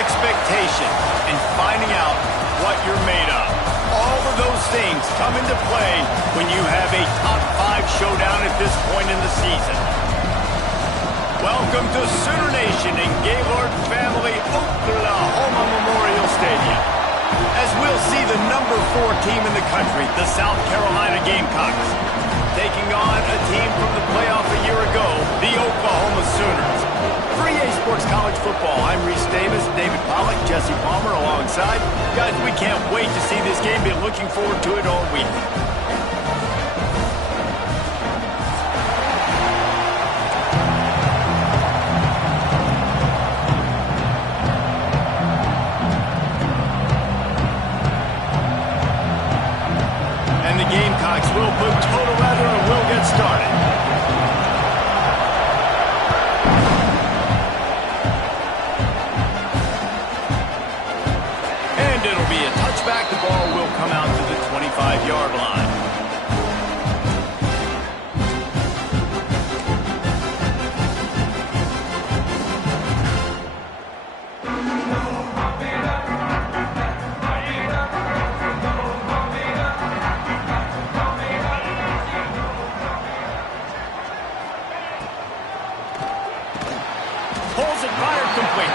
expectation, and finding out what you're made of. All of those things come into play when you have a top-5 showdown at this point in the season. Welcome to Sooner Nation and Gaylord Family Oklahoma Memorial Stadium, as we'll see the number 4 team in the country, the South Carolina Gamecocks, taking on a team from the playoff a year ago, the Oklahoma Sooners. For EA Sports College Football, I'm Reese Davis, David Pollack, Jesse Palmer alongside. Guys, we can't wait to see this game. Been looking forward to it all week. And the Gamecocks will put total weather and we'll get started. Back, the ball will come out to the 25-yard line. Pulls it, fired complete.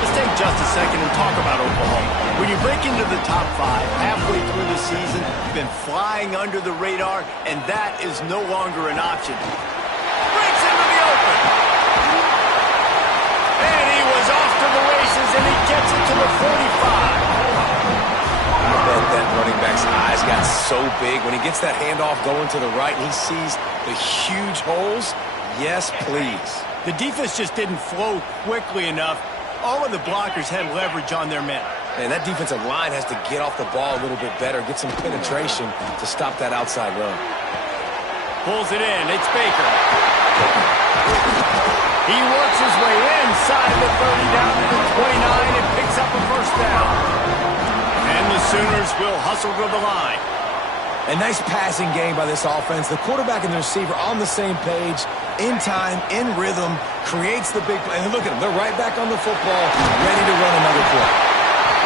Let's take just a second and talk about Oklahoma. When you break into the top 5 halfway through the season, you've been flying under the radar, and that is no longer an option. Breaks into the open. And he was off to the races, and he gets it to the 45. I bet that running back's eyes got so big. When he gets that handoff going to the right and he sees the huge holes, yes, please. The defense just didn't flow quickly enough. All of the blockers had leverage on their men. And that defensive line has to get off the ball a little bit better, get some penetration to stop that outside run. Pulls it in. It's Baker. He works his way inside the 30 down to the 29 and picks up a first down. And the Sooners will hustle to the line. A nice passing game by this offense. The quarterback and the receiver on the same page, in time, in rhythm, creates the big play. And look at them. They're right back on the football, ready to run another play.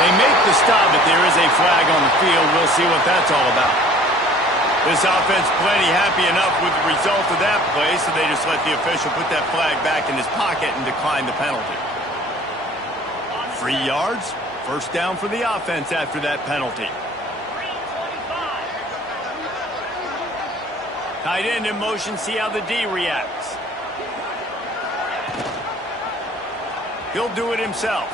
They make the stop, but there is a flag on the field. We'll see what that's all about. This offense plenty happy enough with the result of that play, so they just let the official put that flag back in his pocket and decline the penalty. 3 yards, first down for the offense after that penalty. Tight end in motion, see how the D reacts. He'll do it himself.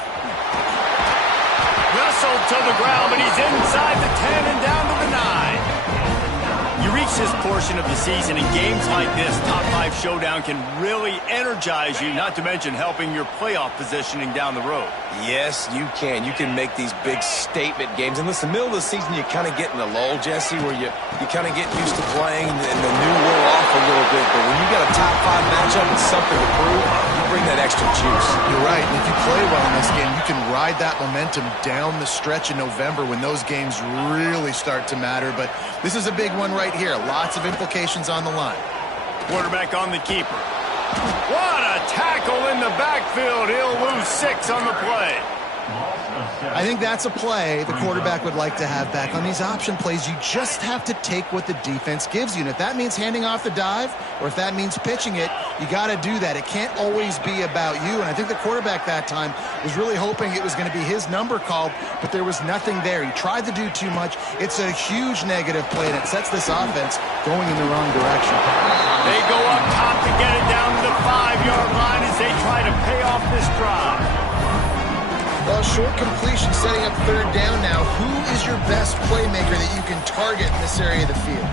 Wrestled to the ground, but he's inside the 10 and down to the 9. You reach this portion of the season, and games like this, top 5 showdown, can really energize you, not to mention helping your playoff positioning down the road. Yes, you can. You can make these big statement games. And listen, middle of the season, you kind of get in a lull, Jesse, where you kind of get used to playing and the new wear off a little bit. But when you got a top 5 matchup and something to prove, you bring that extra juice. You're right. And if you play well in this game, you can ride that momentum down the stretch in November when those games really start to matter. But this is a big one right here. Lots of implications on the line. Quarterback on the keeper. What a tackle in the backfield. He'll lose 6 on the play. I think that's a play the quarterback would like to have back. On these option plays, you just have to take what the defense gives you. And if that means handing off the dive or if that means pitching it, you got to do that. It can't always be about you. And I think the quarterback that time was really hoping it was going to be his number called, but there was nothing there. He tried to do too much. It's a huge negative play, and it sets this offense going in the wrong direction. They go up top to get it down to the 5-yard line as they try to pay off this drive. Well, short completion setting up third down now. Who is your best playmaker that you can target in this area of the field?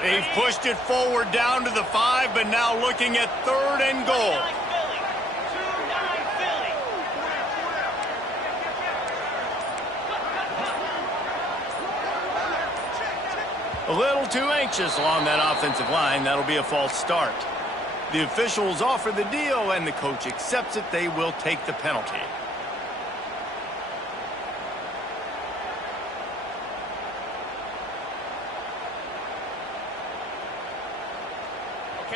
They've pushed it forward down to the 5, but now looking at 3rd and goal. A little too anxious along that offensive line. That'll be a false start. The officials offer the deal, and the coach accepts it. They will take the penalty.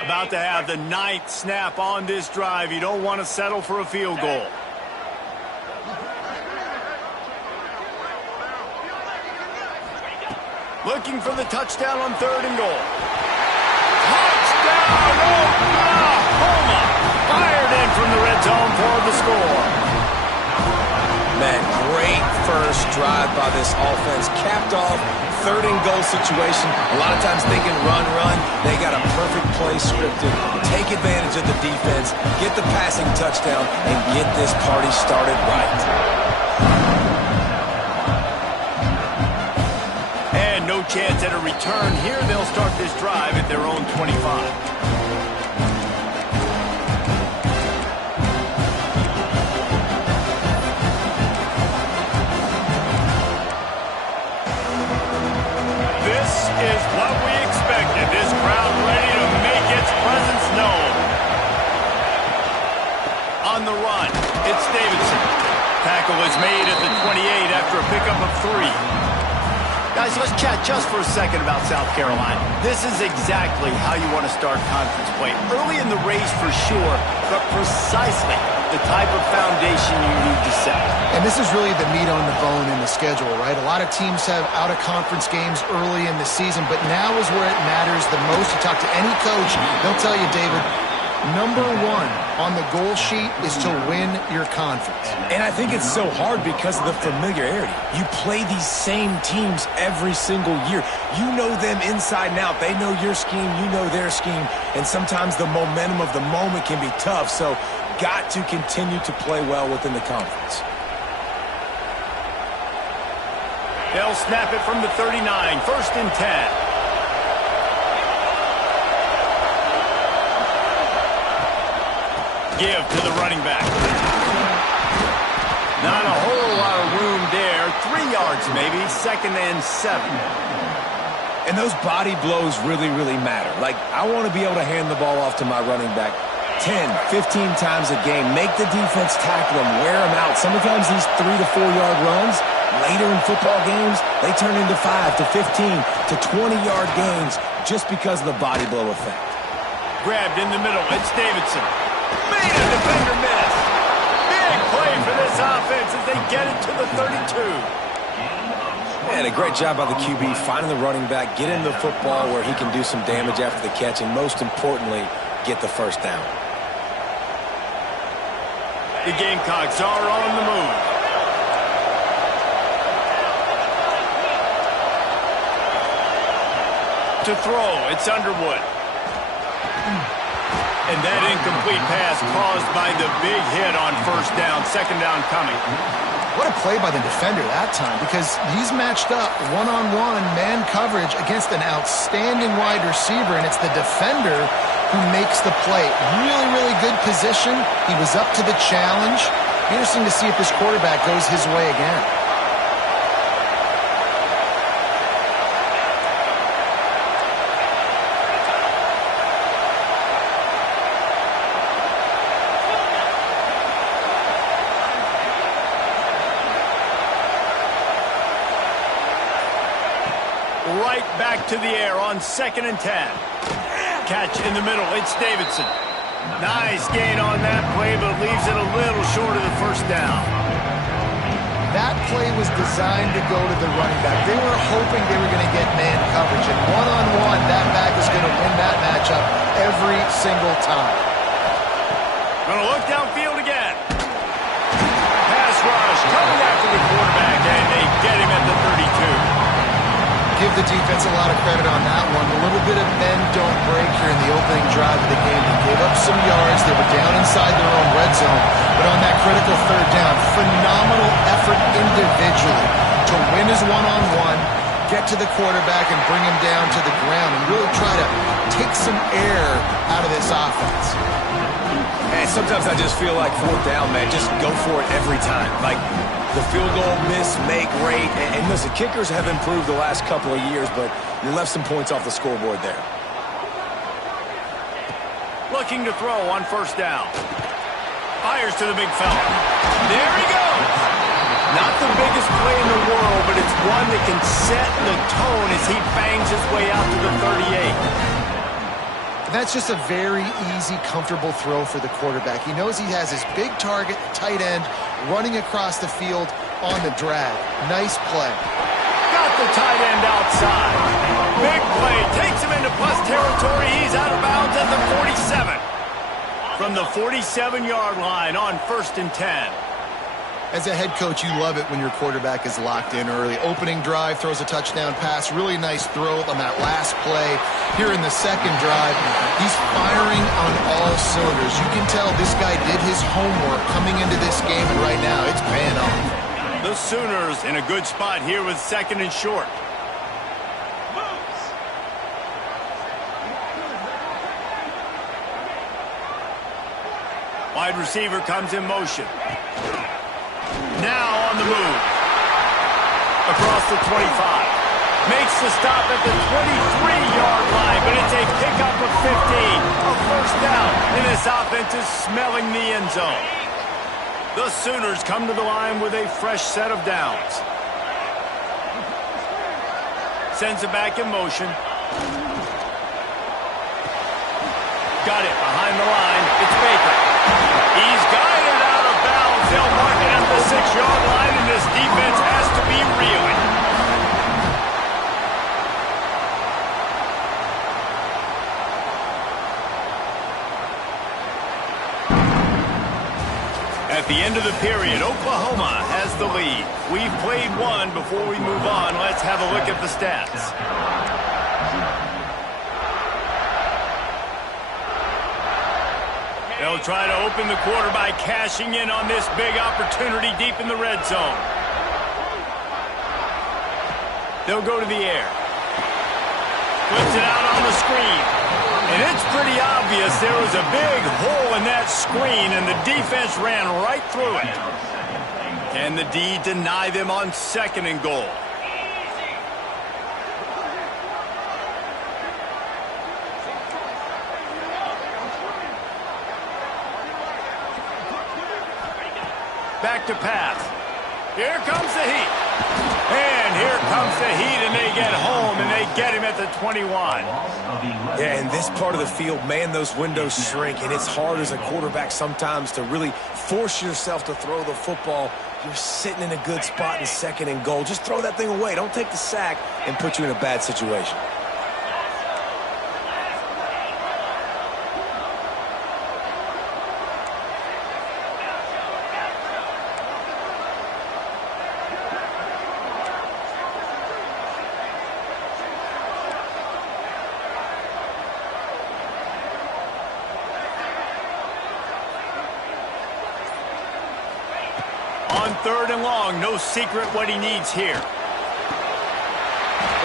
About to have the 9th snap on this drive. You don't want to settle for a field goal. Looking for the touchdown on 3rd and goal. Touchdown, Oklahoma! Fired in from the red zone for the score. Man, great first drive by this offense. Capped off, 3rd and goal situation. A lot of times thinking run. They got a perfect play scripted. Take advantage of the defense, get the passing touchdown, and get this party started right. No chance at a return here. They'll start this drive at their own 25. This is what we expected. This crowd ready to make its presence known. On the run, it's Davidson. Tackle is made at the 28 after a pickup of 3. Guys, let's chat just for a second about South Carolina. This is exactly how you want to start conference play. Early in the race for sure, but precisely the type of foundation you need to set. And this is really the meat on the bone in the schedule, right? A lot of teams have out-of-conference games early in the season, but now is where it matters the most. You talk to any coach, they'll tell you, David, number 1 on the goal sheet is to win your conference. And I think it's so hard because of the familiarity. You play these same teams every single year. You know them inside and out. They know your scheme, you know their scheme, and sometimes the momentum of the moment can be tough, so got to continue to play well within the conference. They'll snap it from the 39, 1st and 10. Give to the running back. Not a whole lot of room there. 3 yards maybe. 2nd and 7. And those body blows really matter. Like, I want to be able to hand the ball off to my running back 10, 15 times a game. Make the defense tackle them, wear them out. Sometimes these 3 to 4 yard runs, later in football games, they turn into 5 to 15 to 20-yard gains just because of the body blow effect. Grabbed in the middle. It's Davidson. Made a defender miss. Big play for this offense as they get it to the 32. And a great job by the QB finding the running back, get him the football where he can do some damage after the catch, and most importantly, get the first down. The Gamecocks are on the move. To throw, it's Underwood. And that incomplete pass caused by the big hit on 1st down. 2nd down coming. What a play by the defender that time, because he's matched up one-on-one man coverage against an outstanding wide receiver, and it's the defender who makes the play. Really good position. He was up to the challenge. Interesting to see if this quarterback goes his way again. Right back to the air on 2nd and 10. Catch in the middle. It's Davidson. Nice gain on that play, but leaves it a little short of the 1st down. That play was designed to go to the running back. They were hoping they were going to get man coverage, and one-on-one, that back is going to win that matchup every single time. Going to look downfield again. Pass rush coming after the quarterback, and they get him at the 32. Give the defense a lot of credit on that one. A little bit of bend, don't break here in the opening drive of the game. They gave up some yards. They were down inside their own red zone. But on that critical 3rd down, phenomenal effort individually to win his one-on-one, get to the quarterback and bring him down to the ground and really try to take some air out of this offense. And sometimes I just feel like 4th down, man, just go for it every time. Like, the field goal miss, make rate, and listen, kickers have improved the last couple of years, but you left some points off the scoreboard there. Looking to throw on 1st down. Fires to the big fella. There he goes. Not the biggest play in the world, but it's one that can set the tone as he bangs his way out to the 38. And that's just a very easy, comfortable throw for the quarterback. He knows he has his big target, tight end, running across the field on the drag. Nice play. Got the tight end outside. Big play. Takes him into plus territory. He's out of bounds at the 47. From the 47-yard line on 1st and 10. As a head coach, you love it when your quarterback is locked in early. Opening drive, throws a touchdown pass. Really nice throw on that last play. Here in the second drive, he's firing on all cylinders. You can tell this guy did his homework coming into this game, and right now it's paying off. The Sooners in a good spot here with 2nd and short. Wide receiver comes in motion. Now on the move. Across the 25. Makes the stop at the 23-yard line, but it's a pickup of 15. A first down, and this offense is smelling the end zone. The Sooners come to the line with a fresh set of downs. Sends it back in motion. Got it behind the line. It's Baker. He's guided out of bounds. They'll mark it at the 6-yard line, and this defense has to be reeling. At the end of the period, Oklahoma has the lead. We've played one. Before we move on, let's have a look at the stats. They'll try to open the quarter by cashing in on this big opportunity deep in the red zone. They'll go to the air. Flips it out on the screen. And it's pretty obvious there was a big hole in that screen, and the defense ran right through it. Can the D deny them on 2nd and goal? Back to pass. Here comes the heat. And here comes the heat, and they get home, and they get him at the 21. Yeah, in this part of the field, man, those windows shrink, and it's hard as a quarterback sometimes to really force yourself to throw the football. You're sitting in a good spot in 2nd and goal. Just throw that thing away. Don't take the sack and put you in a bad situation. On 3rd and long, no secret what he needs here.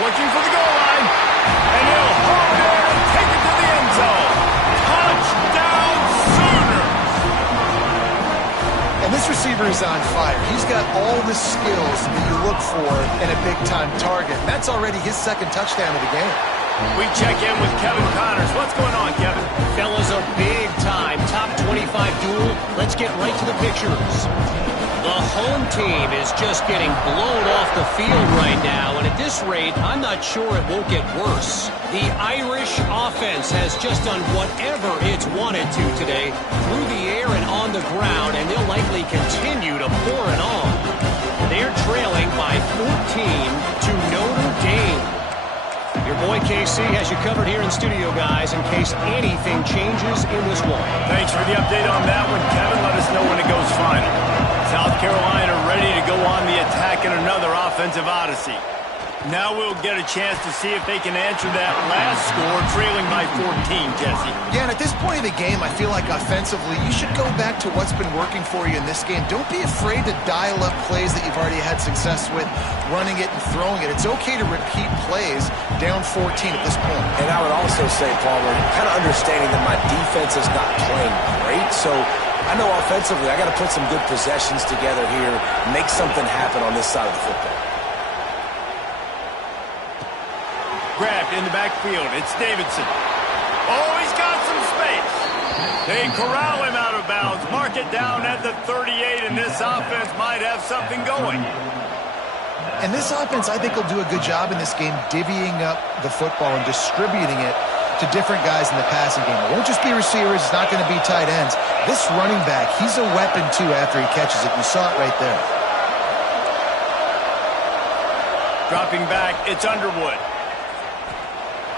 Looking for the goal line. And he'll hold it and take it to the end zone. Touchdown, Sooners! And this receiver is on fire. He's got all the skills that you look for in a big-time target. And that's already his 2nd touchdown of the game. We check in with Kevin Connors. What's going on, Kevin? Fellas, a big-time top 25 duel. Let's get right to the pictures. The home team is just getting blown off the field right now, and at this rate, I'm not sure it won't get worse. The Irish offense has just done whatever it's wanted to today, through the air and on the ground, and they'll likely continue to pour it on. They're trailing by 14 to Notre Dame. Your boy KC has you covered here in studio, guys, in case anything changes in this one. Thanks for the update on that one, Kevin. Let us know when it goes final. South Carolina ready to go on the attack in another offensive odyssey. Now we'll get a chance to see if they can answer that last score, trailing by 14, Jesse. Yeah, and at this point of the game, I feel like offensively, you should go back to what's been working for you in this game. Don't be afraid to dial up plays that you've already had success with, running it and throwing it. It's okay to repeat plays down 14 at this point. And I would also say, Palmer, kind of understanding that my defense is not playing great, so I know offensively I got to put some good possessions together here, make something happen on this side of the football. Grabbed in the backfield. It's Davidson. Oh, he's got some space. They corral him out of bounds. Mark it down at the 38, and this offense might have something going. And this offense, I think, will do a good job in this game divvying up the football and distributing it to different guys in the passing game. It won't just be receivers. It's not going to be tight ends. This running back, he's a weapon, too, after he catches it. You saw it right there. Dropping back, it's Underwood.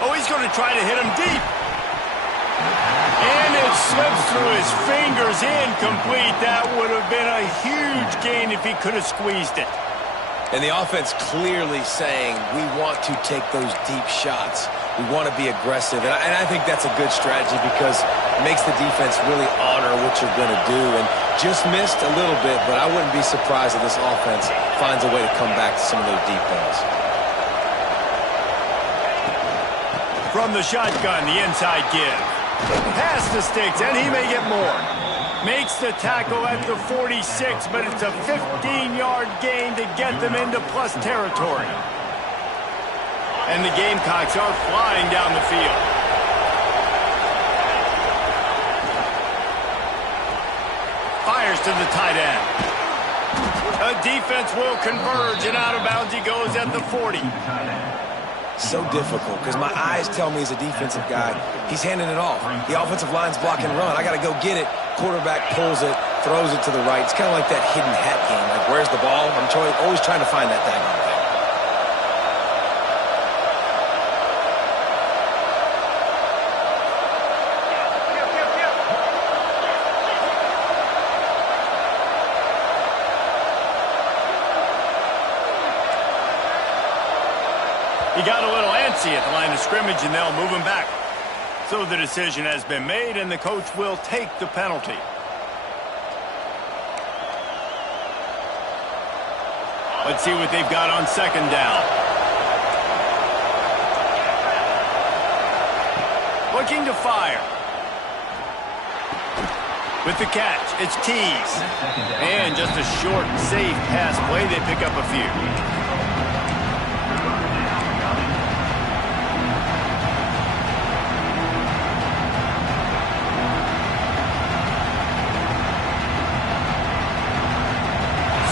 Oh, he's going to try to hit him deep. And it slips through his fingers, incomplete. That would have been a huge gain if he could have squeezed it. And the offense clearly saying, we want to take those deep shots. We want to be aggressive. And I think that's a good strategy because it makes the defense really honor what you're going to do. And just missed a little bit, but I wouldn't be surprised if this offense finds a way to come back to some of those deep balls. From the shotgun, the inside give. Past the sticks, and he may get more. Makes the tackle at the 46, but it's a 15-yard gain to get them into plus territory. And the Gamecocks are flying down the field. Fires to the tight end. A defense will converge, and out of bounds he goes at the 40. So difficult because my eyes tell me he's a defensive guy. He's handing it off. The offensive line's block and run. I got to go get it. Quarterback pulls it, throws it to the right. It's kind of like that hidden hat game. Like, where's the ball? I'm always trying to find that daggone thing. He got a little antsy at the line of scrimmage, and they'll move him back. So the decision has been made, and the coach will take the penalty. Let's see what they've got on second down. Looking to fire. With the catch, it's Tease. And just a short, safe pass play. They pick up a few.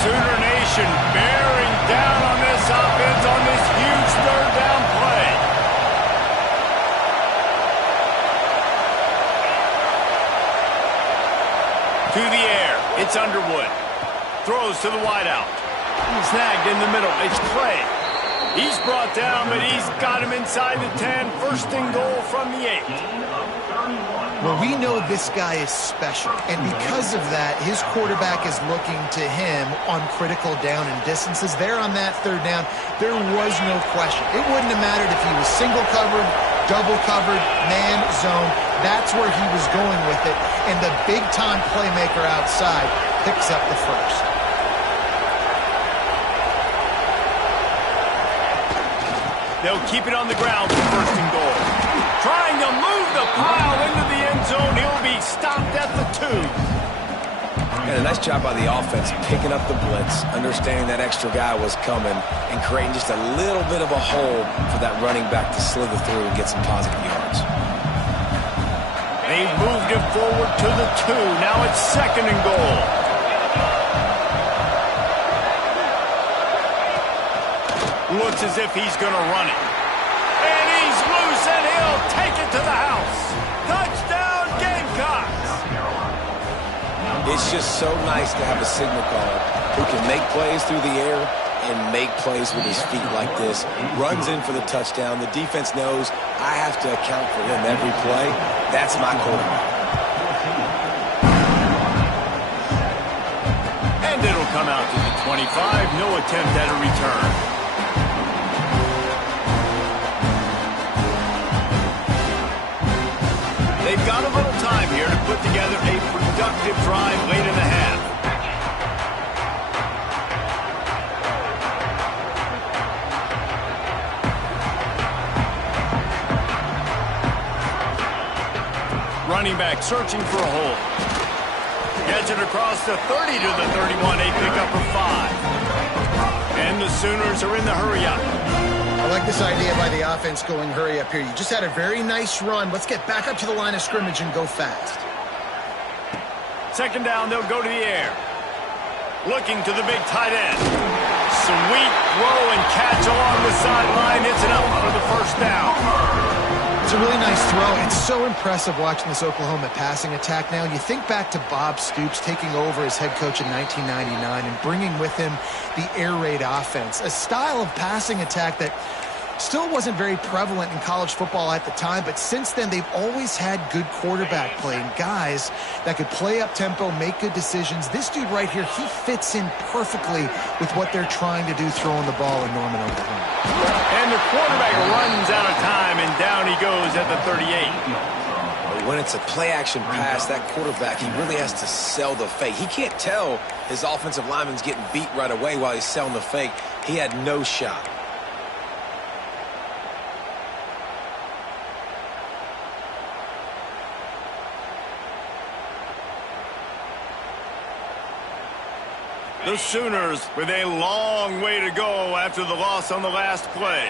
Sooner Nation bearing down on this offense on this huge third down play. To the air, it's Underwood. Throws to the wideout. Snagged in the middle, it's Clay. He's brought down, but he's got him inside the 10. First and goal from the 8. Well, we know this guy is special, and because of that, his quarterback is looking to him on critical down and distances. There on that third down, there was no question. It wouldn't have mattered if he was single covered, double covered, man, zone. That's where he was going with it, and the big-time playmaker outside picks up the first. They'll keep it on the ground for first and goal. Trying to move the pile into the end zone. He'll be stopped at the 2. And a nice job by the offense picking up the blitz, understanding that extra guy was coming, and creating just a little bit of a hole for that running back to slither through and get some positive yards. They've moved it forward to the 2. Now it's second and goal. Looks as if he's going to run it. And he's loose, and he'll take it to the house. Touchdown, Gamecocks! It's just so nice to have a signal caller who can make plays through the air and make plays with his feet like this. Runs in for the touchdown. The defense knows I have to account for him every play. That's my quarterback. And it'll come out to the 25. No attempt at a return. They've got a little time here to put together a productive drive late in the half. Running back searching for a hole. Gets it across the 30 to the 31. A pickup of 5. And the Sooners are in the hurry-up. I like this idea by the offense going hurry up here. You just had a very nice run. Let's get back up to the line of scrimmage and go fast. Second down, they'll go to the air. Looking to the big tight end. Sweet throw and catch along the sideline. It's enough for the first down. It's a really nice throw. It's so impressive watching this Oklahoma passing attack now. You think back to Bob Stoops taking over as head coach in 1999 and bringing with him the air raid offense, a style of passing attack that still wasn't very prevalent in college football at the time, but since then they've always had good quarterback play and guys that could play up tempo, make good decisions. This dude right here, he fits in perfectly with what they're trying to do throwing the ball in Norman, Oklahoma. And the quarterback runs out of time, and down he goes at the 38. When it's a play-action pass, that quarterback, he really has to sell the fake. He can't tell his offensive lineman's getting beat right away while he's selling the fake. He had no shot. The Sooners with a long way to go after the loss on the last play.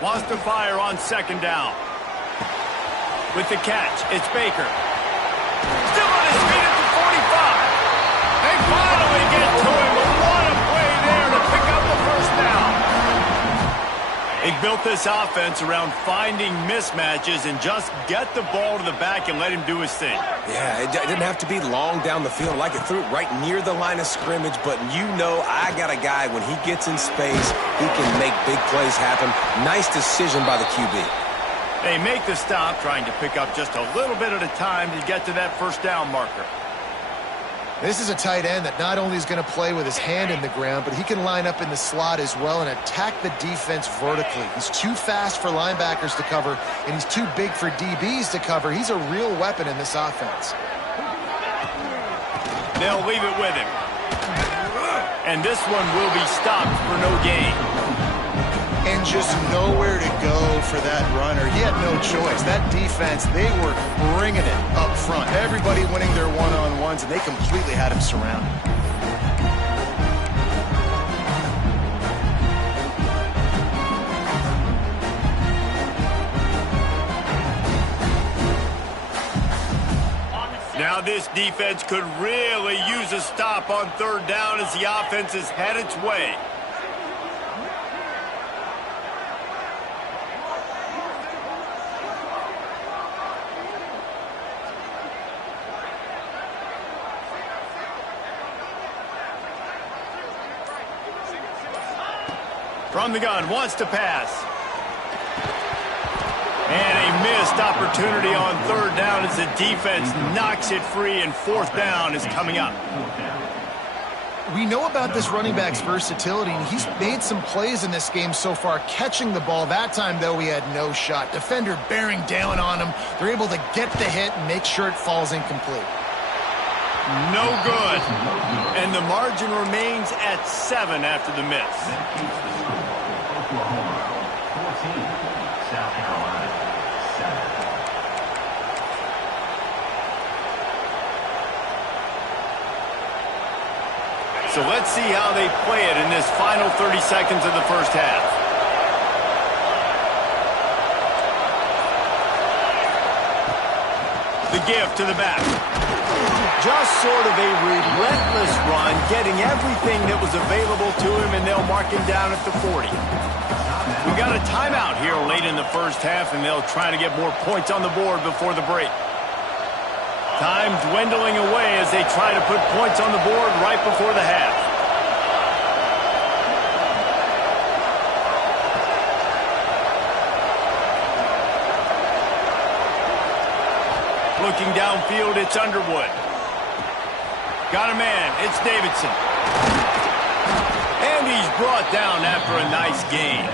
Wants to fire on second down. With the catch, it's Baker. Still on his feet at the 45. They finally get to him, but what a play there to pick up the first down. They built this offense around finding mismatches and just get the ball to the back and let him do his thing. Yeah, it didn't have to be long down the field. Like it threw it right near the line of scrimmage, but you know I got a guy, when he gets in space, he can make big plays happen. Nice decision by the QB. They make the stop, trying to pick up just a little bit at a time to get to that first down marker. This is a tight end that not only is going to play with his hand in the ground, but he can line up in the slot as well and attack the defense vertically. He's too fast for linebackers to cover, and he's too big for DBs to cover. He's a real weapon in this offense. They'll leave it with him. And this one will be stopped for no gain. And just nowhere to go for that runner. He had no choice. That defense, they were bringing it up front. Everybody winning their one-on-ones, and they completely had him surrounded. Now this defense could really use a stop on third down as the offense has had its way. From the gun, wants to pass. And a missed opportunity on third down as the defense knocks it free, and fourth down is coming up. We know about this running back's versatility, and he's made some plays in this game so far, catching the ball. That time, though, he had no shot. Defender bearing down on him. They're able to get the hit and make sure it falls incomplete. No good. And the margin remains at 7 after the miss. So let's see how they play it in this final 30 seconds of the first half. The give to the back. Just sort of a relentless run, getting everything that was available to him, and they'll mark him down at the 40. We got a timeout here late in the first half, and they'll try to get more points on the board before the break. Time dwindling away as they try to put points on the board right before the half. Looking downfield, it's Underwood. Got a man, it's Davidson. And he's brought down after a nice gain.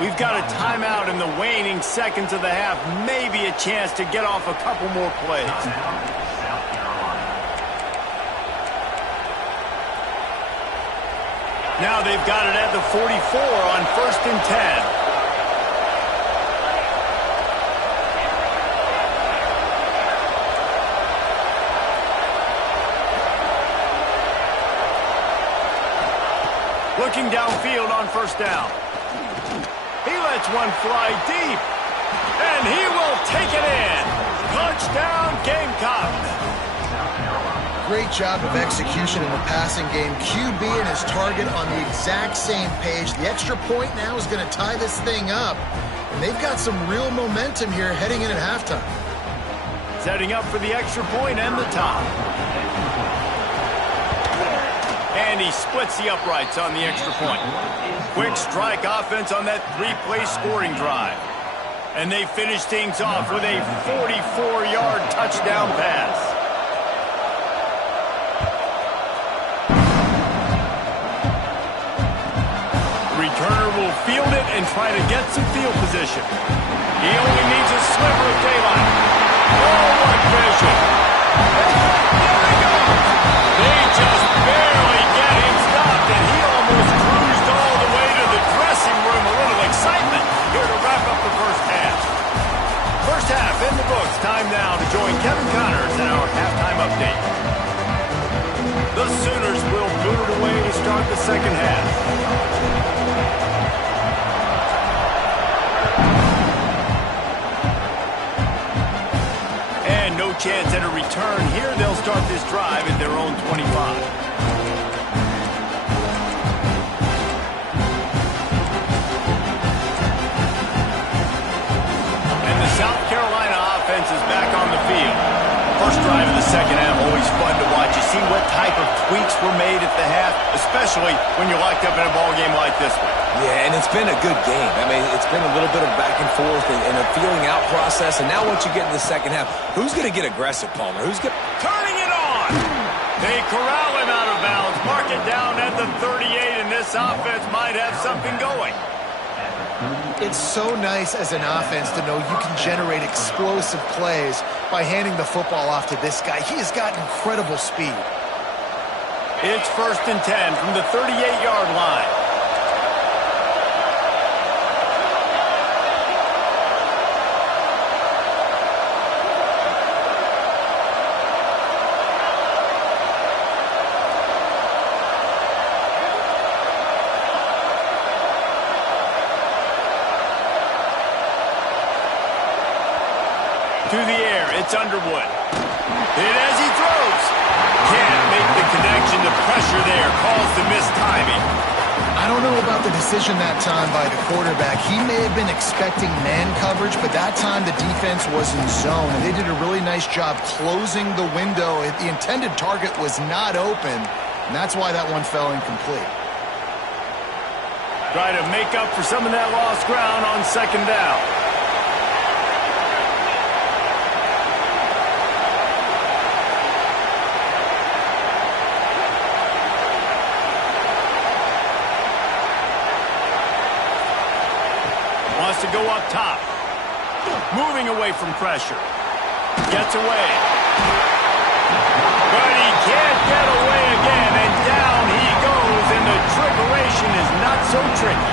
We've got a timeout in the waning seconds of the half. Maybe a chance to get off a couple more plays. Now they've got it at the 44 on 1st and 10. Looking downfield on 1st down. He lets one fly deep. And he will take it in. Touchdown, Gamecocks. Great job of execution in the passing game. QB and his target on the exact same page. The extra point now is going to tie this thing up. And they've got some real momentum here heading in at halftime. Setting up for the extra point and the top. And he splits the uprights on the extra point. Quick strike offense on that three-play scoring drive. And they finish things off with a 44-yard touchdown pass. Returner will field it and try to get some field position. He only needs a sliver of daylight. Oh, what vision. There he goes. They just barely get him stopped, and he almost cruised all the way to the dressing room. A little excitement here to wrap up the first half. First half in the books. Time now to join Kevin Connors in our halftime update. The Sooners will boot it away to start the second half. No chance at a return here. They'll start this drive at their own 25. And the South Carolina offense is back on the field. First drive of the second half, always fun to watch. You see what type of tweaks were made at the half, especially when you're locked up in a ball game like this one. Yeah, and it's been a good game. I mean, it's been a little bit of back and forth and a feeling out process. And now once you get in the second half, who's going to get aggressive, Palmer? Who's going turning it on? They corral him out of bounds, mark it down at the 38, and this offense might have something going. It's so nice as an offense to know you can generate explosive plays by handing the football off to this guy. He has got incredible speed. It's 1st and 10 from the 38-yard line. To the air, it's Underwood. And as he throws, can't make the connection. The pressure there caused the missed timing. I don't know about the decision that time by the quarterback. He may have been expecting man coverage, but that time the defense was in zone, and they did a really nice job closing the window. The intended target was not open, and that's why that one fell incomplete. Try to make up for some of that lost ground on second down. To go up top. Moving away from pressure. Gets away. But he can't get away again, and down he goes, and the trickeration is not so tricky.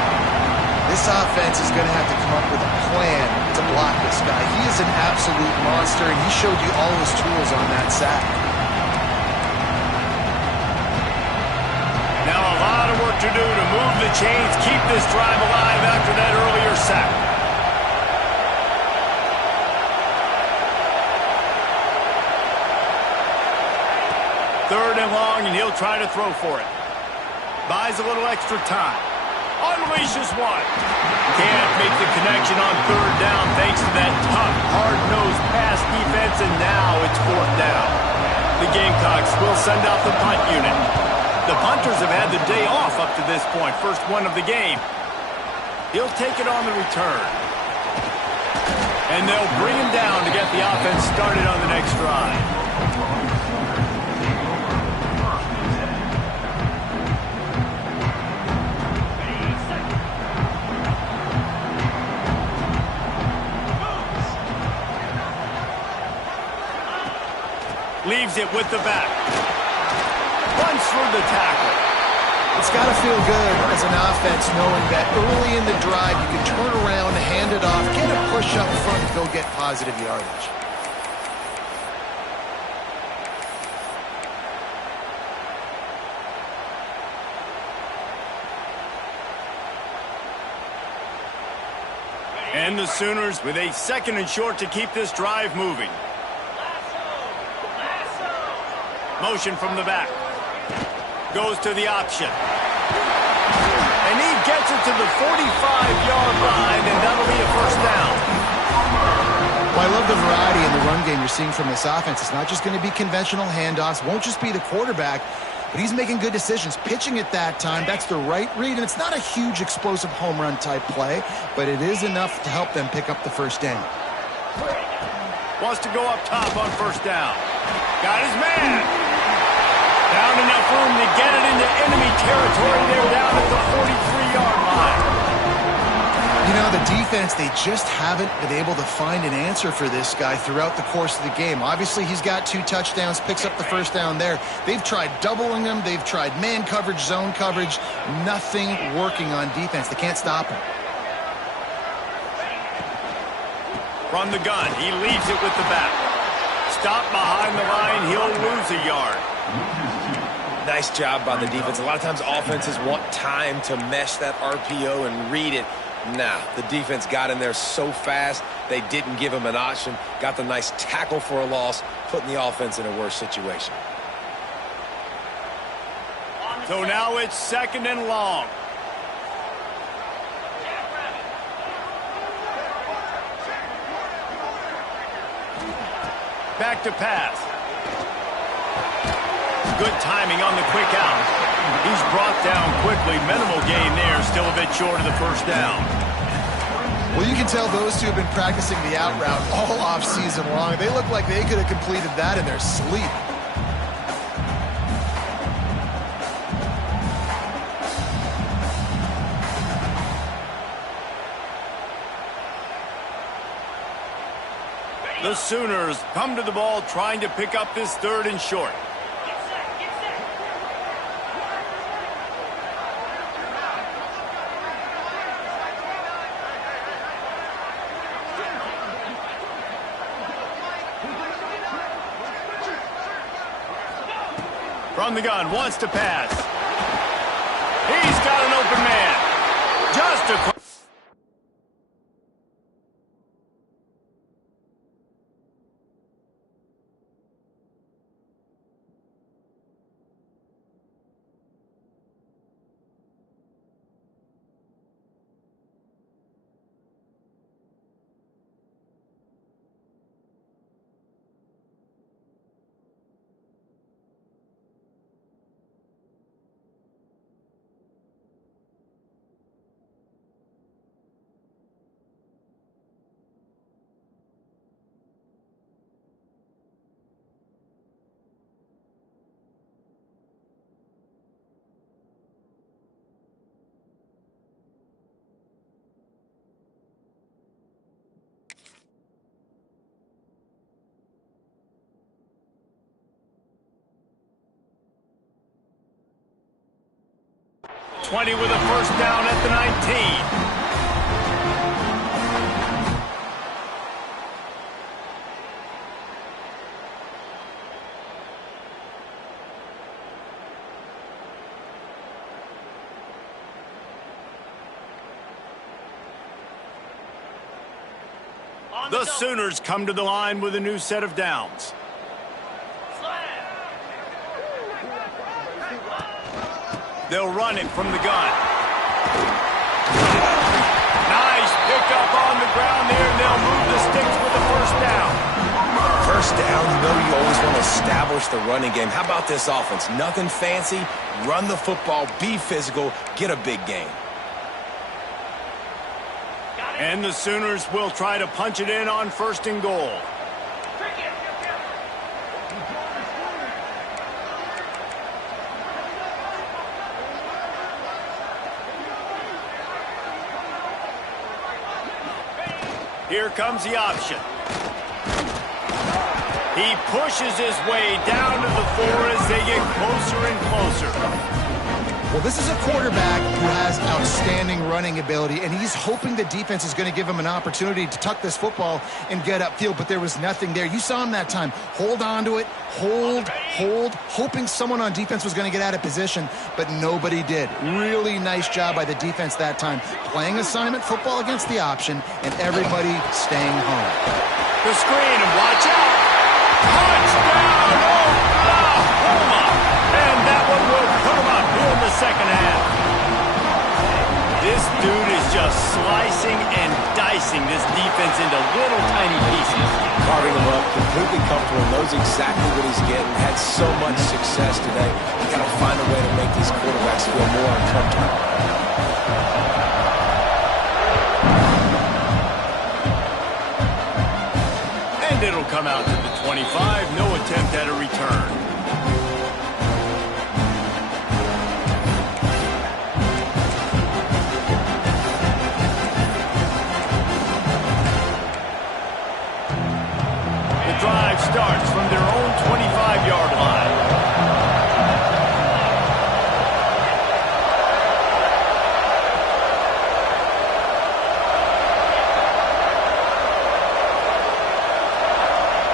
This offense is going to have to come up with a plan to block this guy. He is an absolute monster, and he showed you all his tools on that sack. Now a lot of work to do to move the chains, keep this drive alive after that earlier sack. Third and long, and he'll try to throw for it. Buys a little extra time. Unleashes one. Can't make the connection on third down thanks to that tough, hard-nosed pass defense, and now it's fourth down. The Gamecocks will send out the punt unit. The punters have had the day off up to this point. First one of the game. He'll take it on the return. And they'll bring him down to get the offense started on the next drive. Leaves it with the back. Runs through the tackle. It's got to feel good as an offense knowing that early in the drive you can turn around, hand it off, get a push up front, and go get positive yardage. And the Sooners with a 2nd and short to keep this drive moving. Motion from the back. Goes to the option. And he gets it to the 45-yard line, and that'll be a first down. Well, I love the variety in the run game you're seeing from this offense. It's not just going to be conventional handoffs. Won't just be the quarterback, but he's making good decisions. Pitching at that time, that's the right read, and it's not a huge explosive home run type play, but it is enough to help them pick up the first down. Wants to go up top on first down. Got his man. Found enough room to get it into enemy territory. They're down at the 43-yard line. You know, the defense, they just haven't been able to find an answer for this guy throughout the course of the game. Obviously, he's got 2 touchdowns, picks up the first down there. They've tried doubling him. They've tried man coverage, zone coverage. Nothing working on defense. They can't stop him. From the gun, he leaves it with the back. Stop behind the line. He'll lose a yard. Nice job by the defense. A lot of times offenses want time to mesh that RPO and read it. Nah, the defense got in there so fast, they didn't give him an option. Got the nice tackle for a loss, putting the offense in a worse situation. So now it's 2nd and long. Back to pass. Good timing on the quick out. He's brought down quickly. Minimal gain there. Still a bit short of the first down. Well, you can tell those two have been practicing the out route all off season long. They look like they could have completed that in their sleep. The Sooners come to the ball trying to pick up this 3rd and short. From the gun, wants to pass. He's got an open man. Just a... ...20 with a first down at the 19. The Sooners come to the line with a new set of downs. They'll run it from the gun. Nice pickup on the ground there, and they'll move the sticks with the first down. First down, you know you always want to establish the running game. How about this offense? Nothing fancy. Run the football, be physical, get a big gain. And the Sooners will try to punch it in on 1st and goal. Here comes the option. He pushes his way down to the 4 as they get closer and closer. Well, this is a quarterback who has outstanding running ability, and he's hoping the defense is going to give him an opportunity to tuck this football and get upfield, but there was nothing there. You saw him that time. Hold on to it, hold, hoping someone on defense was going to get out of position, but nobody did. Really nice job by the defense that time. Playing assignment football against the option, and everybody staying home. The screen, and watch out. Touchdown, Oklahoma! And that one will put them up here in the second half. This dude is just slicing and dicing this defense into little tiny pieces. Carving him up, completely comfortable, knows exactly what he's getting, had so much success today. You got to find a way to make these quarterbacks feel more uncomfortable. And it'll come out to the 25, no attempt at a return. Drive starts from their own 25-yard line.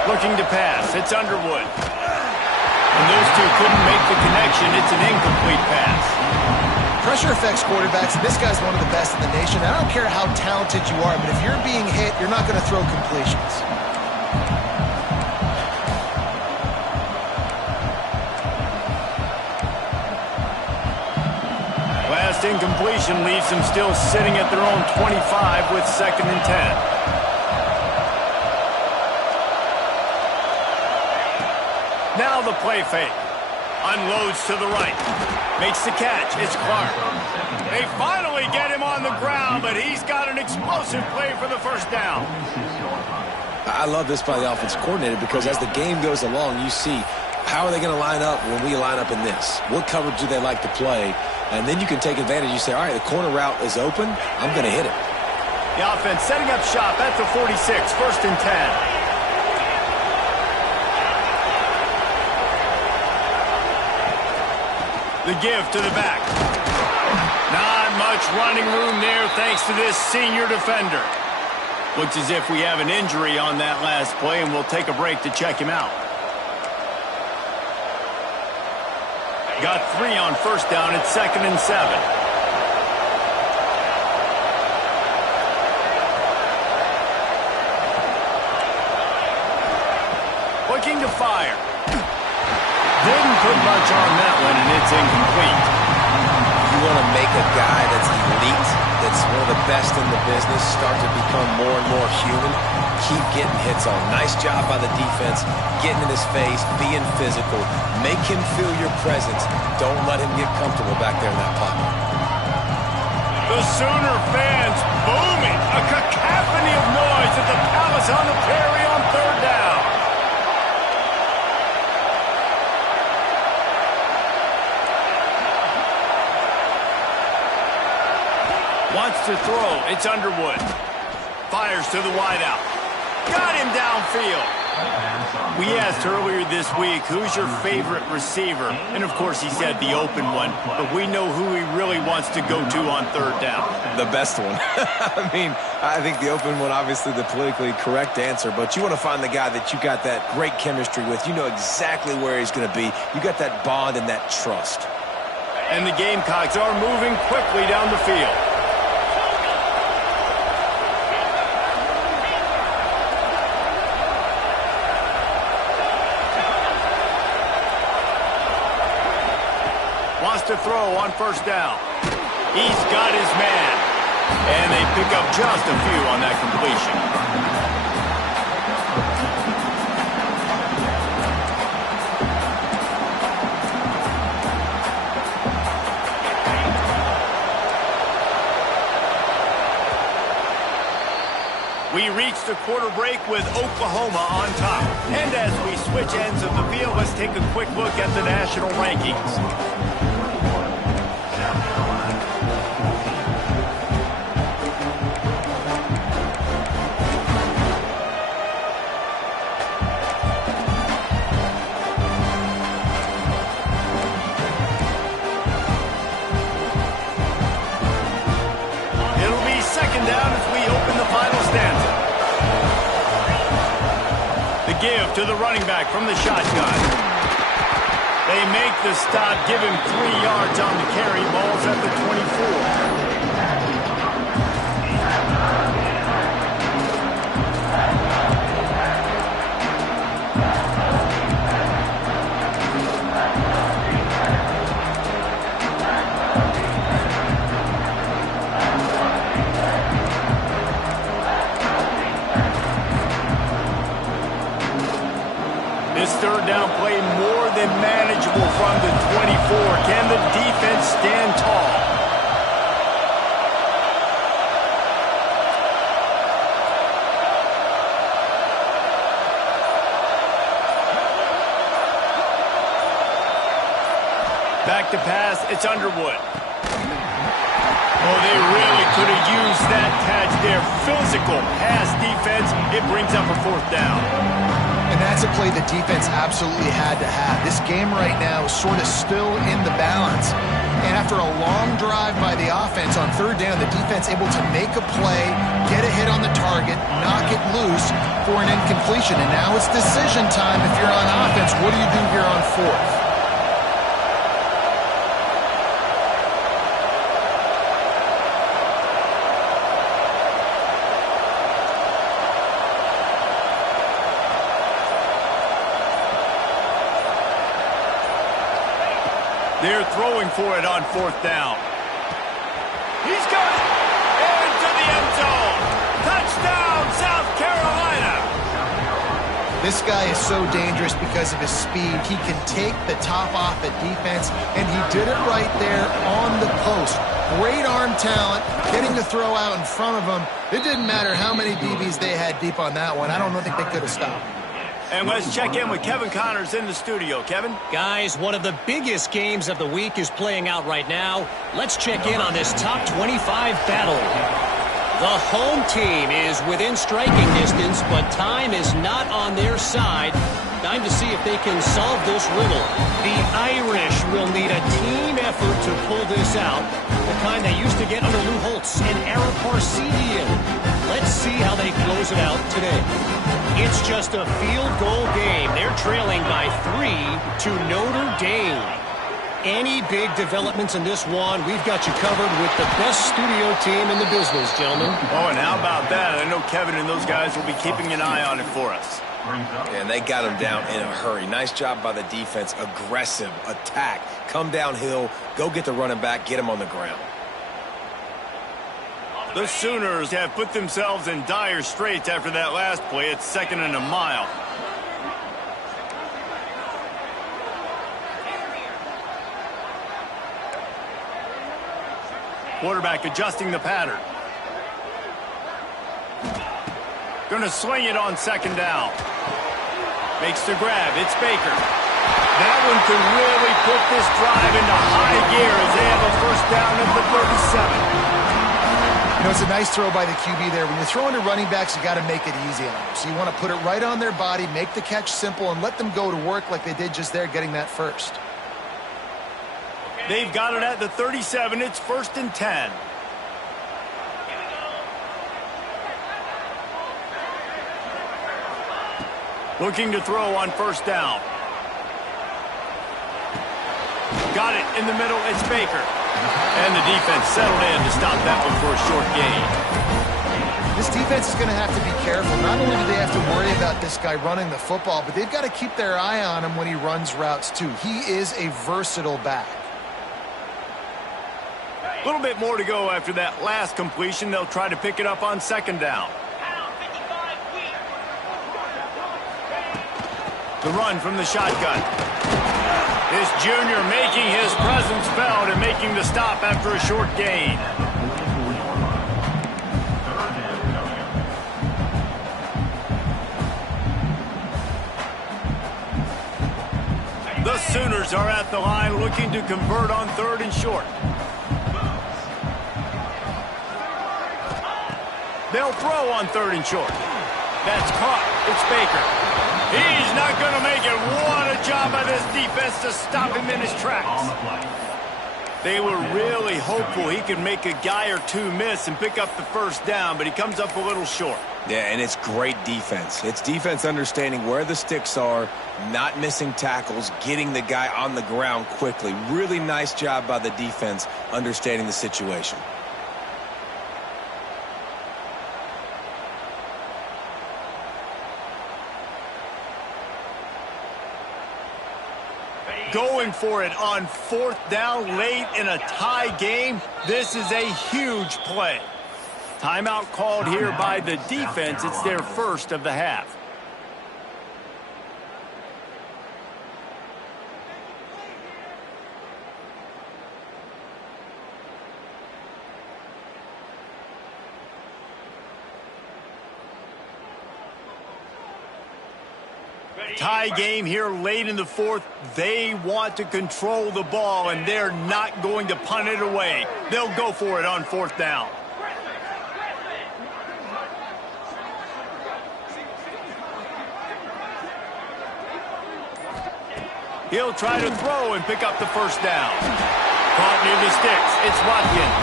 Looking to pass, it's Underwood. And those two couldn't make the connection. It's an incomplete pass. Pressure affects quarterbacks, and this guy's one of the best in the nation. I don't care how talented you are, but if you're being hit, you're not going to throw completions. Last incompletion leaves them still sitting at their own 25 with 2nd and 10. Now the play fake. Unloads to the right. Makes the catch. It's Clark. They finally get him on the ground, but he's got an explosive play for the first down. I love this by the offensive coordinator because as the game goes along, you see how are they going to line up when we line up in this? What coverage do they like to play? And then you can take advantage. You say, all right, the corner route is open. I'm going to hit it. The offense setting up shop at the 46, 1st and 10. The give to the back. Not much running room there thanks to this senior defender. Looks as if we have an injury on that last play, and we'll take a break to check him out. Got 3 on 1st down at 2nd and 7. Looking to fire. Didn't put much on that one, and it's incomplete. You want to make a guy that's elite, that's one of the best in the business, start to become more and more human. Keep getting hits on. Nice job by the defense, getting in his face, being physical. Make him feel your presence. Don't let him get comfortable back there in that pocket. The Sooner fans booming. A cacophony of noise at the Palace on the Prairie on 3rd down. Wants to throw. It's Underwood. Fires to the wideout. Got him downfield. We asked earlier this week, who's your favorite receiver? And, of course, he said the open one. But we know who he really wants to go to on 3rd down. The best one. I mean, I think the open one, obviously the politically correct answer. But you want to find the guy that you got that great chemistry with. You know exactly where he's going to be. You got that bond and that trust. And the Gamecocks are moving quickly down the field. Wants to throw on 1st down. He's got his man. And they pick up just a few on that completion. We reached the quarter break with Oklahoma on top. And as we switch ends of the field, let's take a quick look at the national rankings. give to the running back from the shotgun. They make the stop, give him 3 yards on the carry. Ball's at the 24. This third down play more than manageable from the 24. Can the defense stand tall? Back to pass, it's Underwood. Oh, they really could have used that catch there. Physical pass defense. It brings up a 4th down. And that's a play the defense absolutely had to have. This game right now is sort of still in the balance. And after a long drive by the offense on 3rd down, the defense able to make a play, get a hit on the target, knock it loose for an incompletion. And now it's decision time if you're on offense. What do you do here on 4th? They're throwing for it on 4th down. He's got it! Into the end zone! Touchdown, South Carolina! This guy is so dangerous because of his speed. He can take the top off the defense, and he did it right there on the post. Great arm talent, getting the throw out in front of him. It didn't matter how many DBs they had deep on that one. I don't think they could have stopped. And let's check in with Kevin Connors in the studio. Kevin? Guys, one of the biggest games of the week is playing out right now. Let's check in on this top 25 battle. The home team is within striking distance, but time is not on their side. Time to see if they can solve this riddle. The Irish will need a team effort to pull this out, the kind they used to get under Lou Holtz and Ara Parseedian. Let's see how they close it out today. It's just a field goal game. They're trailing by 3 to Notre Dame. Any big developments in this one, we've got you covered with the best studio team in the business, gentlemen. Oh, and how about that? I know Kevin and those guys will be keeping an eye on it for us. And they got him down in a hurry. Nice job by the defense. Aggressive attack. Come downhill. Go get the running back. Get him on the ground. The Sooners have put themselves in dire straits after that last play. It's 2nd and a mile. Quarterback adjusting the pattern. Going to swing it on 2nd down. Makes the grab. It's Baker. That one could really put this drive into high gear as they have a 1st down at the 37. You know, it's a nice throw by the QB there. When you're throwing to running backs, you got to make it easy on them. So you want to put it right on their body, make the catch simple, and let them go to work like they did just there, getting that first. They've got it at the 37. It's 1st and 10. Looking to throw on 1st down. Got it in the middle. It's Baker. And the defense settled in to stop that one for a short gain. This defense is going to have to be careful. Not only do they have to worry about this guy running the football, but they've got to keep their eye on him when he runs routes too. He is a versatile back. A little bit more to go after that last completion. They'll try to pick it up on 2nd down. The run from the shotgun. This junior making his presence felt and making the stop after a short gain. The Sooners are at the line looking to convert on 3rd and short. They'll throw on 3rd and short. That's caught. It's Baker. He's not going to make it. What a job by this defense to stop him in his tracks. They were really hopeful he could make a guy or two miss and pick up the 1st down, but he comes up a little short. Yeah, and it's great defense. It's defense understanding where the sticks are, not missing tackles, getting the guy on the ground quickly. Really nice job by the defense understanding the situation. Going for it on 4th down late in a tie game. This is a huge play. Timeout called here by the defense. It's their first of the half. Tie game here late in the 4th. They want to control the ball, and they're not going to punt it away. They'll go for it on 4th down. He'll try to throw and pick up the first down. Caught near the sticks. It's Watkins.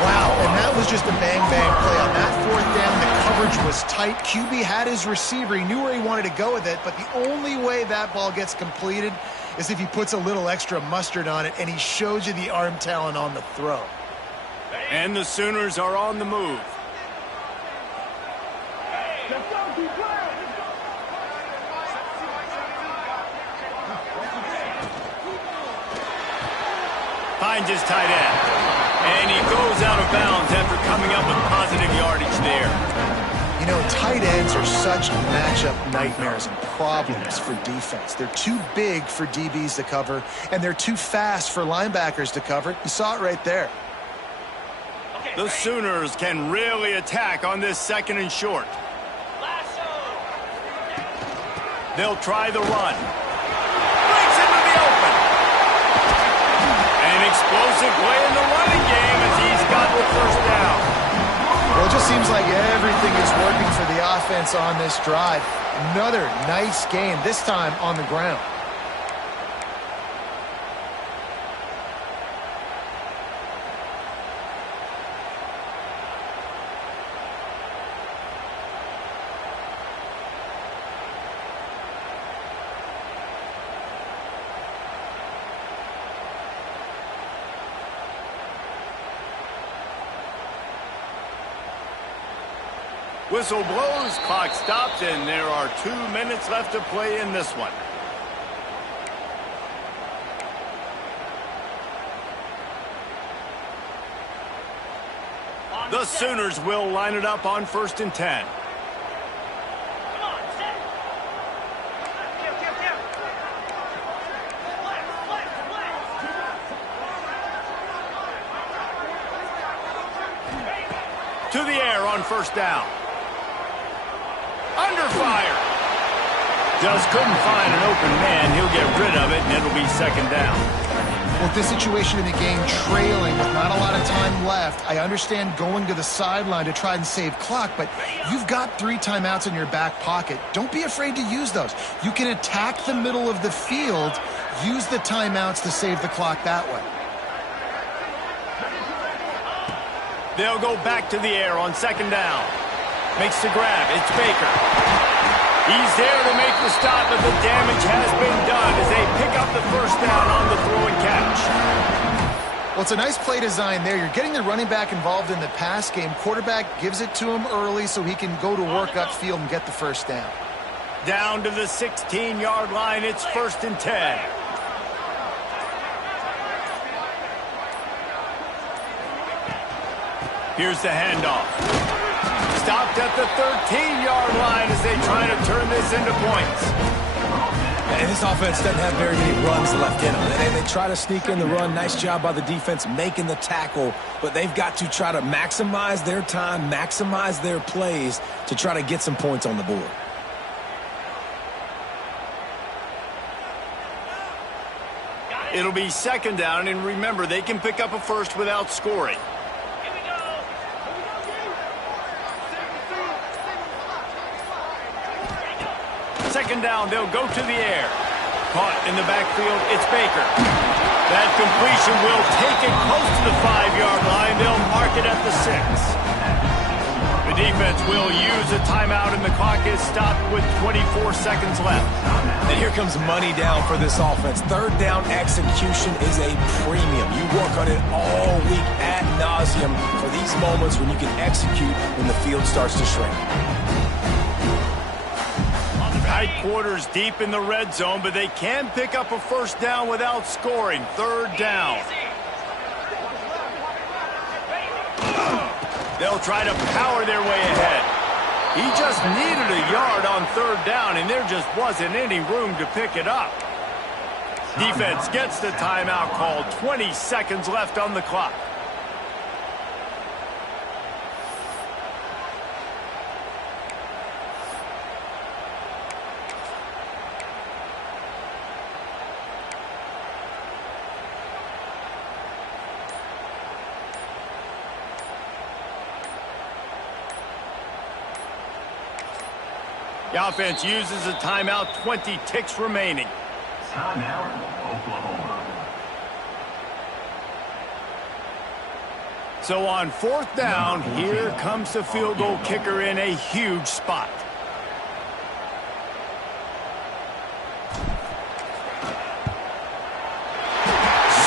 Wow, and that was just a bang-bang play. On that 4th down, the coverage was tight. QB had his receiver. He knew where he wanted to go with it, but the only way that ball gets completed is if he puts a little extra mustard on it, and he shows you the arm talent on the throw. And the Sooners are on the move. Finds his tight end. And he goes out of bounds after coming up with positive yardage there. You know, tight ends are such matchup nightmares and problems for defense. They're too big for DBs to cover, and they're too fast for linebackers to cover. You saw it right there. The Sooners can really attack on this 2nd and short. They'll try the run. Breaks into the open. An explosive play in the running game as he's got the first down. Well, it just seems like everything is working for the offense on this drive. Another nice game, this time on the ground. Whistle blows, clock stops, and there are 2 minutes left to play in this one. The Sooners will line it up on 1st and 10. To the air on 1st down. Under fire. Just couldn't find an open man. He'll get rid of it, and it'll be 2nd down. Well, this situation in the game, trailing with not a lot of time left, I understand going to the sideline to try and save clock, but you've got 3 timeouts in your back pocket. Don't be afraid to use those. You can attack the middle of the field, use the timeouts to save the clock that way. They'll go back to the air on 2nd down. Makes the grab. It's Baker. He's there to make the stop, but the damage has been done as they pick up the first down on the throw and catch. Well, it's a nice play design there. You're getting the running back involved in the pass game. Quarterback gives it to him early so he can go to work upfield and get the first down. Down to the 16-yard line. It's 1st and 10. Here's the handoff. Stopped at the 13-yard line as they try to turn this into points. And this offense doesn't have very many runs left in them. They try to sneak in the run. Nice job by the defense making the tackle, but they've got to try to maximize their time, maximize their plays to try to get some points on the board. It'll be 2nd down, and remember, they can pick up a first without scoring. 2nd down, they'll go to the air. Caught in the backfield, it's Baker. That completion will take it close to the 5-yard line. They'll mark it at the 6. The defense will use a timeout, and the clock is stopped with 24 seconds left. And here comes money down for this offense. Third down execution is a premium. You work on it all week ad nauseum for these moments when you can execute when the field starts to shrink. Tight quarters deep in the red zone, but they can pick up a first down without scoring. Third down. They'll try to power their way ahead. He just needed a yard on third down, and there just wasn't any room to pick it up. Defense gets the timeout called. 20 seconds left on the clock. The offense uses a timeout, 20 ticks remaining. Timeout, Oklahoma. So on fourth down, here comes the field goal kicker in a huge spot.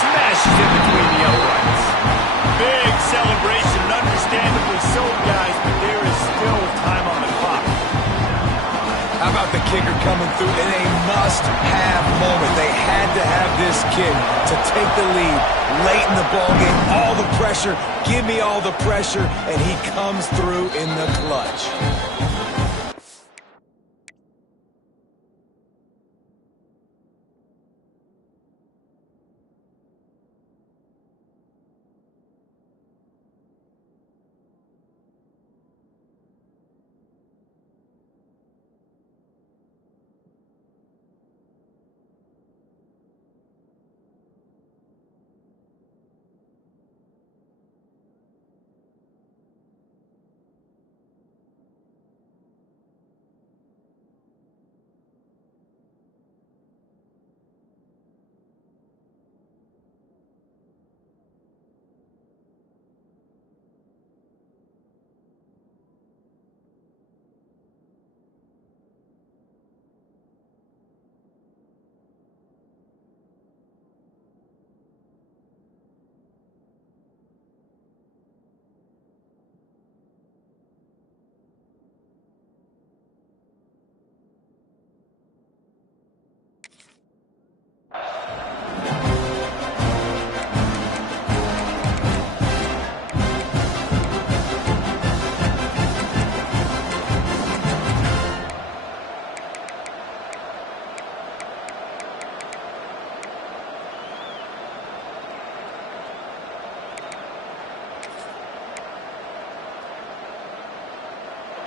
Smashes in between the uprights. Big celebration, understandably so, guys, but there is still time on the clock. How about the kicker coming through in a must-have moment? They had to have this kick to take the lead late in the ballgame. All the pressure, give me all the pressure, and he comes through in the clutch.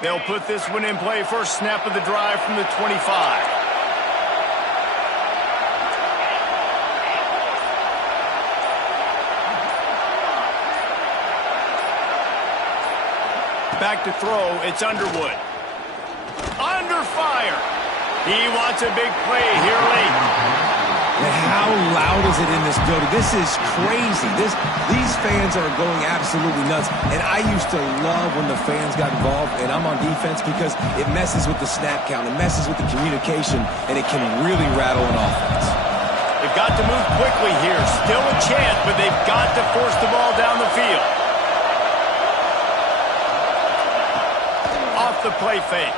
They'll put this one in play. First snap of the drive from the 25. Back to throw. It's Underwood. Under fire. He wants a big play here late. And how loud is it in this building? This is crazy. These fans are going absolutely nuts. And I used to love when the fans got involved, and I'm on defense because it messes with the snap count. It messes with the communication, and it can really rattle an offense. They've got to move quickly here. Still a chance, but they've got to force the ball down the field. Off the play fake.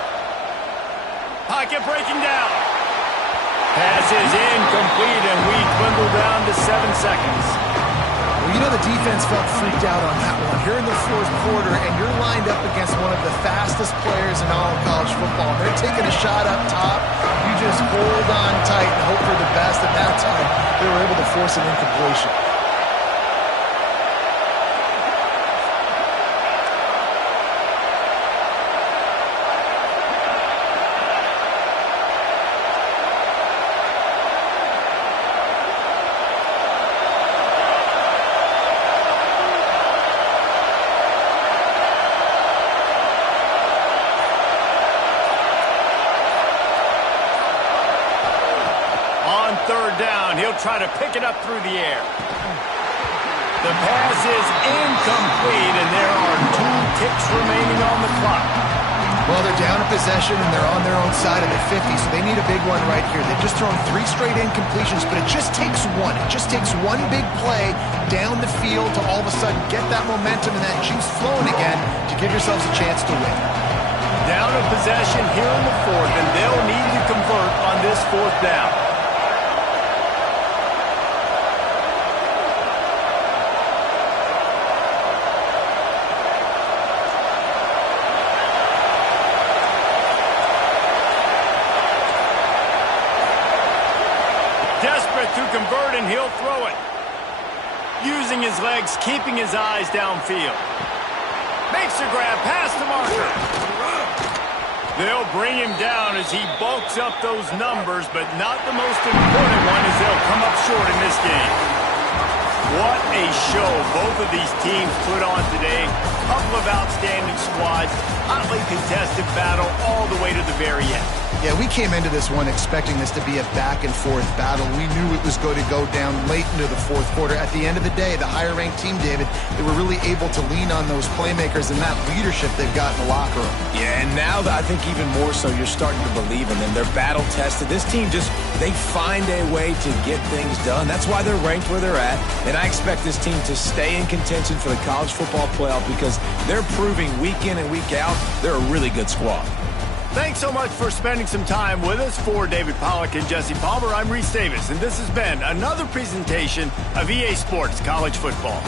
Pocket breaking down. Pass is incomplete, and we dwindle down to 7 seconds. Well, you know the defense felt freaked out on that one. Here in the fourth quarter, and you're lined up against one of the fastest players in all of college football. They're taking a shot up top. You just hold on tight and hope for the best. At that time, they were able to force an incompletion. Third down, he'll try to pick it up through the air. The pass is incomplete, and there are 2 ticks remaining on the clock. Well, they're down in possession, and they're on their own side of the 50, so they need a big one right here. They've just thrown 3 straight incompletions, but it just takes one. It just takes one big play down the field to all of a sudden get that momentum and that juice flowing again to give yourselves a chance to win. Down in possession here in the 4th, and they'll need to convert on this 4th down. Desperate to convert, and he'll throw it. Using his legs, keeping his eyes downfield. Makes a grab past the marker. They'll bring him down as he bulks up those numbers, but not the most important one as they'll come up short in this game. What a show both of these teams put on today. Couple of outstanding squads. Hotly contested battle all the way to the very end. Yeah, we came into this one expecting this to be a back-and-forth battle. We knew it was going to go down late into the 4th quarter. At the end of the day, the higher-ranked team, David, they were really able to lean on those playmakers and that leadership they've got in the locker room. Yeah, and now I think even more so, you're starting to believe in them. They're battle-tested. This team they find a way to get things done. That's why they're ranked where they're at. And I expect this team to stay in contention for the college football playoff because they're proving week in and week out they're a really good squad. Thanks so much for spending some time with us. For David Pollack and Jesse Palmer, I'm Reese Davis, and this has been another presentation of EA Sports College Football.